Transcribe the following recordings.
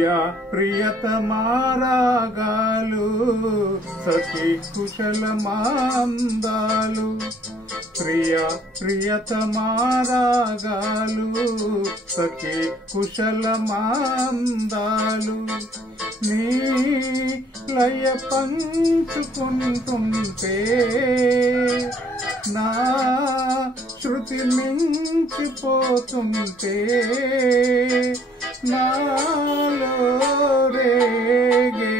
ప్రియా ప్రియతమారాగాలు సఖి కుశలమాందాలు ప్రియా ప్రియతమారాగాలు సఖి కుశలమాందాలు నీ లయ పంచుకుంటుంటే నా శృతి మించిపోతుంటే నాలో రేగే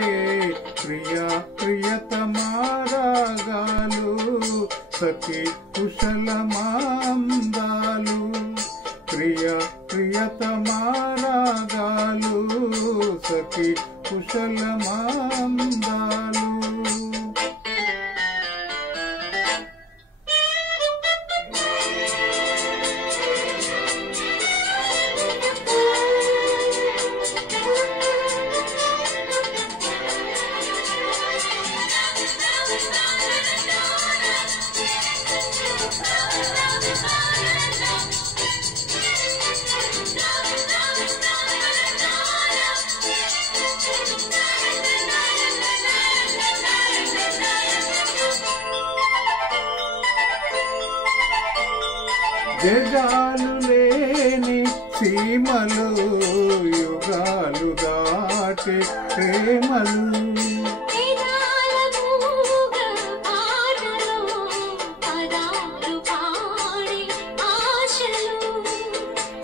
ప్రియా ప్రియతమారాగాలు సఖి కుశలమాందాలు ప్రియా ప్రియతమారాగాలు సఖి కుశలమాందాలు జగాలు లేని సీమలు యుగాలు దాటే ప్రేమలు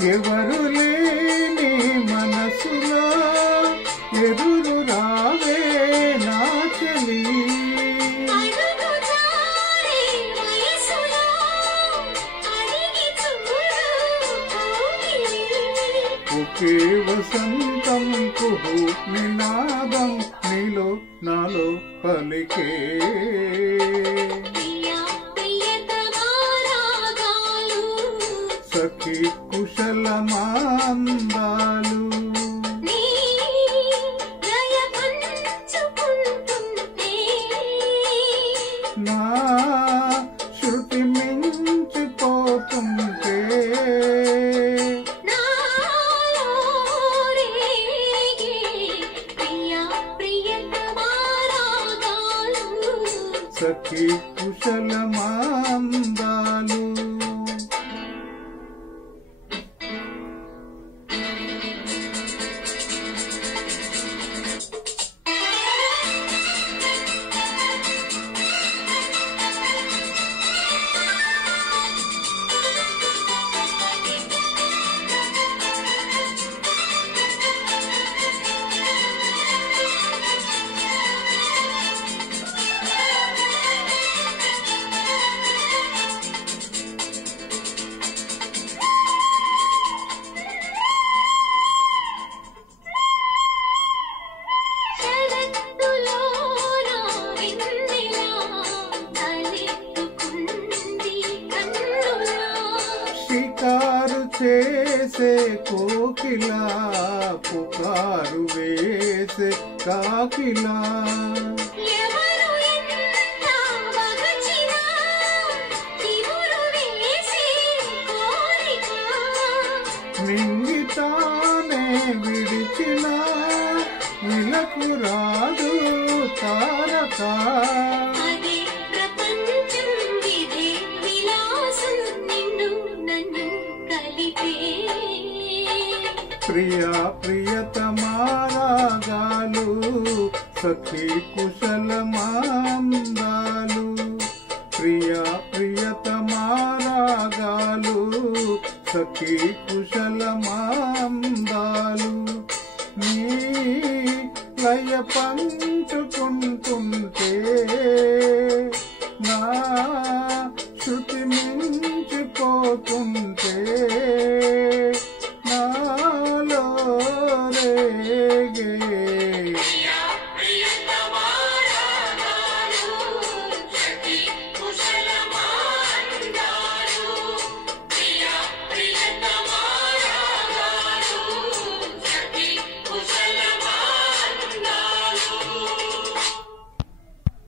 ఎవరు లేని మనసులో ఎదురు రావే నా చెలి ఒకే వసంతం కుహు నినాదం నీలో నాలో పలికే సఖి కుశలమాందాలు నా శృతి మించిపోతుంటే సఖి కుశలమాందాలు షికారు చేసే కోకిలా పుకారు వేసే కాకిలా మింగితానే విడిచిన ఇలకు రాదు తారక ప్రియా ప్రియతమారాగాలు సఖి కుశలమాందాలు ప్రియా ప్రియతమారాగాలు సఖి కుశలమాందాలు నీ లయ పంచుకుంటుంటే నా శృతి మించిపోతుంది